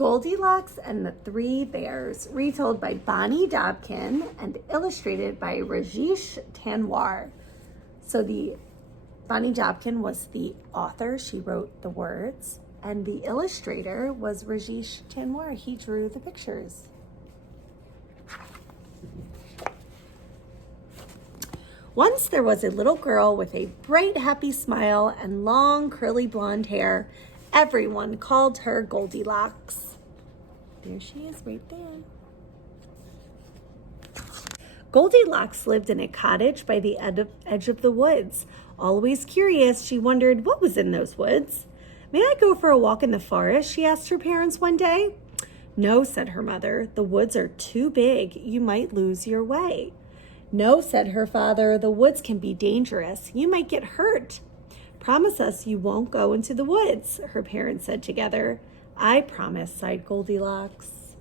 Goldilocks and the Three Bears, retold by Bonnie Dobkin and illustrated by Rajesh Tanwar. So the Bonnie Dobkin was the author. She wrote the words, and the illustrator was Rajesh Tanwar. He drew the pictures. Once there was a little girl with a bright, happy smile and long, curly blonde hair. Everyone called her Goldilocks. There she is right there. Goldilocks lived in a cottage by the edge of the woods. Always curious, she wondered what was in those woods. May I go for a walk in the forest? She asked her parents one day. No, said her mother. The woods are too big. You might lose your way. No, said her father. The woods can be dangerous. You might get hurt. Promise us you won't go into the woods, her parents said together. I promise, sighed Goldilocks.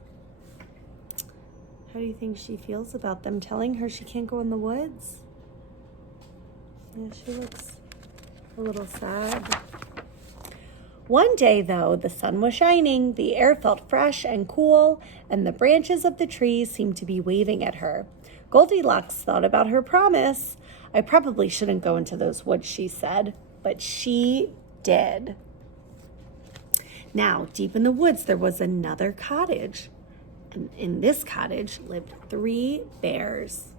How do you think she feels about them telling her she can't go in the woods? Yeah, she looks a little sad. One day, though, the sun was shining, the air felt fresh and cool, and the branches of the trees seemed to be waving at her. Goldilocks thought about her promise. I probably shouldn't go into those woods, she said, but she did. Now, deep in the woods, there was another cottage. And in this cottage lived 3 bears.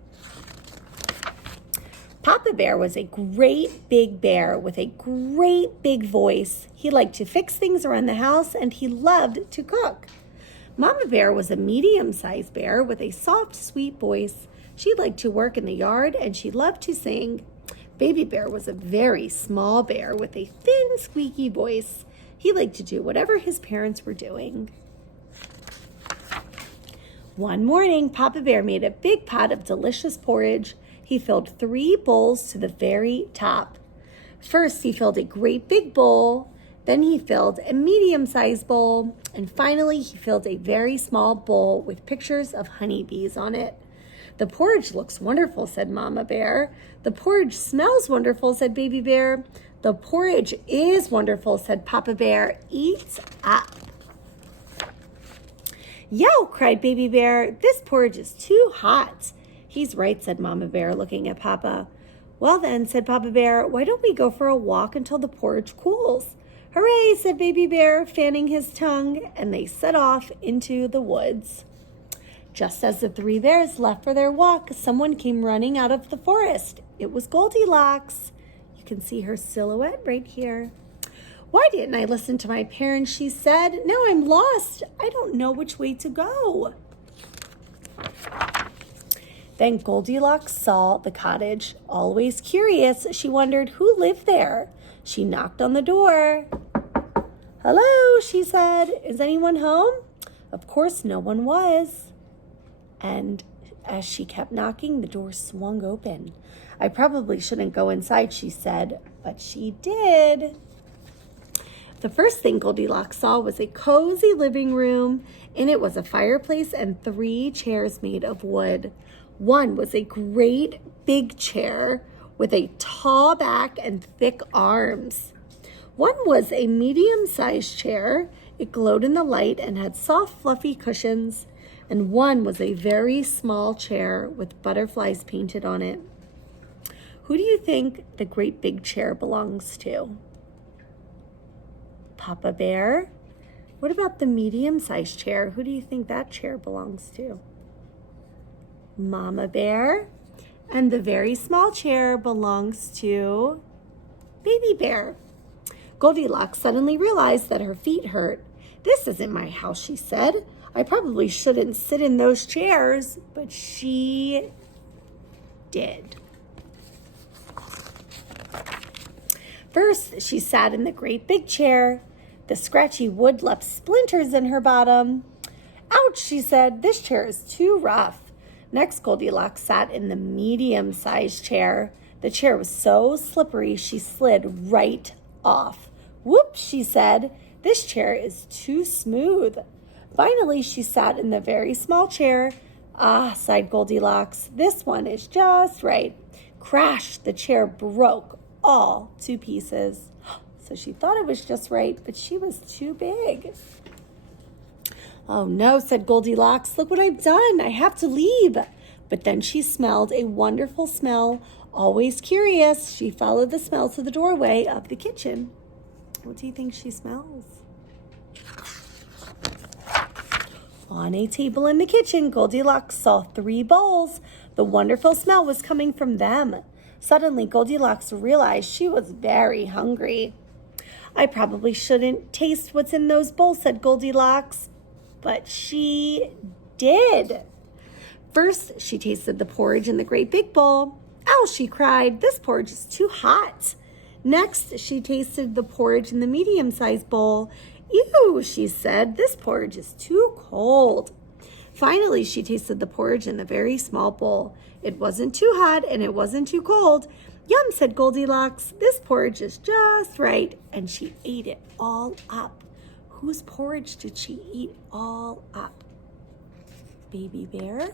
Papa Bear was a great big bear with a great big voice. He liked to fix things around the house and he loved to cook. Mama Bear was a medium-sized bear with a soft, sweet voice. She liked to work in the yard and she loved to sing. Baby Bear was a very small bear with a thin, squeaky voice. He liked to do whatever his parents were doing. One morning, Papa Bear made a big pot of delicious porridge. He filled 3 bowls to the very top. First, he filled a great big bowl. Then he filled a medium-sized bowl. And finally, he filled a very small bowl with pictures of honeybees on it. The porridge looks wonderful, said Mama Bear. The porridge smells wonderful, said Baby Bear. The porridge is wonderful, said Papa Bear. Eat up. Yo, cried Baby Bear, this porridge is too hot. He's right, said Mama Bear, looking at Papa. Well then, said Papa Bear, why don't we go for a walk until the porridge cools? Hooray, said Baby Bear, fanning his tongue, and they set off into the woods. Just as the 3 bears left for their walk, someone came running out of the forest. It was Goldilocks. You can see her silhouette right here. Why didn't I listen to my parents, she said. Now I'm lost. I don't know which way to go. Then Goldilocks saw the cottage. Always curious, she wondered who lived there. She knocked on the door. Hello, she said. Is anyone home? Of course, no one was. And as she kept knocking, the door swung open. I probably shouldn't go inside, she said, but she did. The first thing Goldilocks saw was a cozy living room. In it was a fireplace and 3 chairs made of wood. One was a great big chair with a tall back and thick arms. One was a medium-sized chair. It glowed in the light and had soft, fluffy cushions. And one was a very small chair with butterflies painted on it. Who do you think the great big chair belongs to? Papa Bear? What about the medium-sized chair? Who do you think that chair belongs to? Mama Bear? And the very small chair belongs to Baby Bear. Goldilocks suddenly realized that her feet hurt. This isn't my house, she said. I probably shouldn't sit in those chairs, but she did. First, she sat in the great big chair. The scratchy wood left splinters in her bottom. Ouch, she said, this chair is too rough. Next, Goldilocks sat in the medium-sized chair. The chair was so slippery, she slid right off. Whoops, she said, this chair is too smooth. Finally, she sat in the very small chair. Ah, sighed Goldilocks, this one is just right. Crash, the chair broke all to pieces. So she thought it was just right, but she was too big. Oh no, said Goldilocks, look what I've done. I have to leave. But then she smelled a wonderful smell. Always curious, she followed the smell to the doorway of the kitchen. What do you think she smells? On a table in the kitchen, Goldilocks saw 3 bowls. The wonderful smell was coming from them. Suddenly, Goldilocks realized she was very hungry. I probably shouldn't taste what's in those bowls, said Goldilocks. But she did. First, she tasted the porridge in the great big bowl. Ow, she cried, this porridge is too hot. Next, she tasted the porridge in the medium-sized bowl. Ew, she said, this porridge is too cold. Finally, she tasted the porridge in the very small bowl. It wasn't too hot and it wasn't too cold. Yum, said Goldilocks, this porridge is just right. And she ate it all up. Whose porridge did she eat all up? Baby Bear?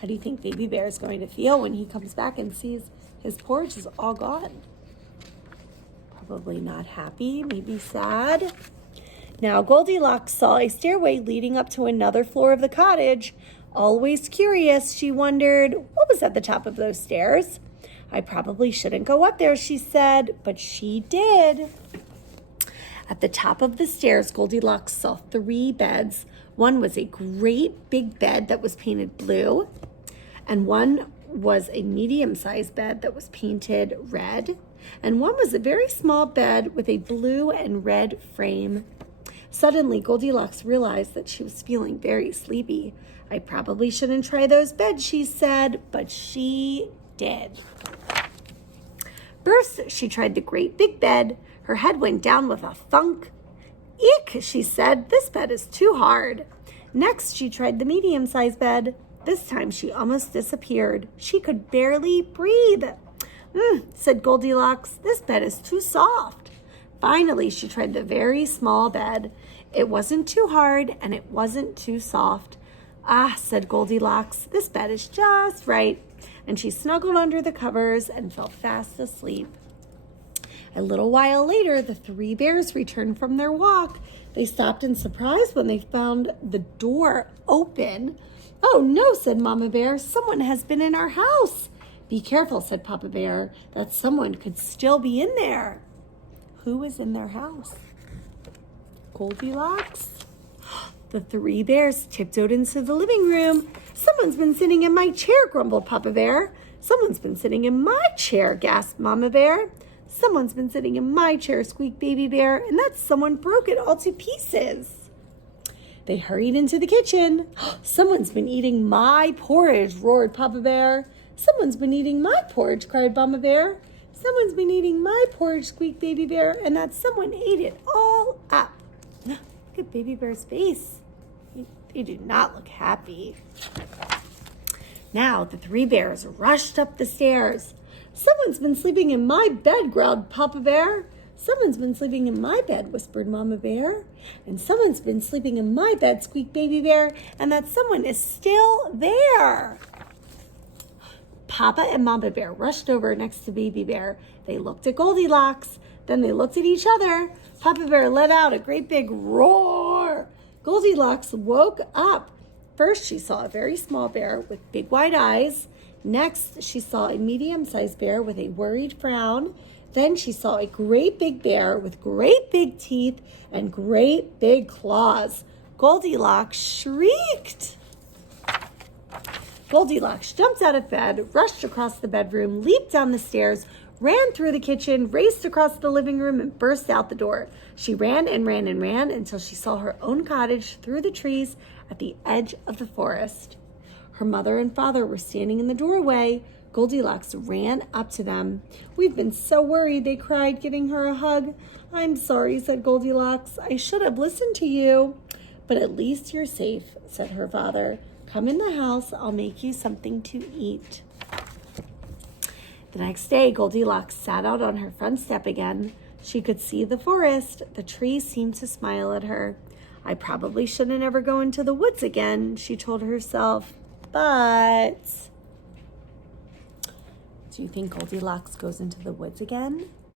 How do you think Baby Bear is going to feel when he comes back and sees his porridge is all gone? Probably not happy, maybe sad. Now Goldilocks saw a stairway leading up to another floor of the cottage. Always curious, she wondered, what was at the top of those stairs? I probably shouldn't go up there, she said, but she did. At the top of the stairs, Goldilocks saw 3 beds. One was a great big bed that was painted blue, and one was a medium-sized bed that was painted red, and one was a very small bed with a blue and red frame. Suddenly, Goldilocks realized that she was feeling very sleepy. I probably shouldn't try those beds, she said, but she did. First, she tried the great big bed. Her head went down with a thunk. Eek, she said, this bed is too hard. Next, she tried the medium-sized bed. This time, she almost disappeared. She could barely breathe. Said Goldilocks, this bed is too soft. Finally, she tried the very small bed. It wasn't too hard and it wasn't too soft. Ah, said Goldilocks, this bed is just right. And she snuggled under the covers and fell fast asleep. A little while later, the 3 bears returned from their walk. They stopped in surprise when they found the door open. Oh no, said Mama Bear, someone has been in our house. Be careful, said Papa Bear, that someone could still be in there. Who was in their house? Goldilocks? The 3 bears tiptoed into the living room. Someone's been sitting in my chair, grumbled Papa Bear. Someone's been sitting in my chair, gasped Mama Bear. Someone's been sitting in my chair, squeaked Baby Bear, and that someone broke it all to pieces. They hurried into the kitchen. Someone's been eating my porridge, roared Papa Bear. Someone's been eating my porridge, cried Mama Bear. Someone's been eating my porridge, squeaked Baby Bear, and that someone ate it all up. Look at Baby Bear's face. They do not look happy. Now the 3 bears rushed up the stairs. Someone's been sleeping in my bed, growled Papa Bear. Someone's been sleeping in my bed, whispered Mama Bear. And someone's been sleeping in my bed, squeaked Baby Bear, and that someone is still there. Papa and Mama Bear rushed over next to Baby Bear. They looked at Goldilocks. Then they looked at each other. Papa Bear let out a great big roar. Goldilocks woke up. First, she saw a very small bear with big wide eyes. Next, she saw a medium-sized bear with a worried frown. Then she saw a great big bear with great big teeth and great big claws. Goldilocks shrieked. Goldilocks jumped out of bed, rushed across the bedroom, leaped down the stairs, ran through the kitchen, raced across the living room, and burst out the door. She ran and ran and ran until she saw her own cottage through the trees at the edge of the forest. Her mother and father were standing in the doorway. Goldilocks ran up to them. We've been so worried, they cried, giving her a hug. I'm sorry, said Goldilocks. I should have listened to you. But at least you're safe, said her father. Come in the house. I'll make you something to eat. The next day, Goldilocks sat out on her front step again. She could see the forest. The trees seemed to smile at her. I probably shouldn't ever go into the woods again, she told herself. But do you think Goldilocks goes into the woods again?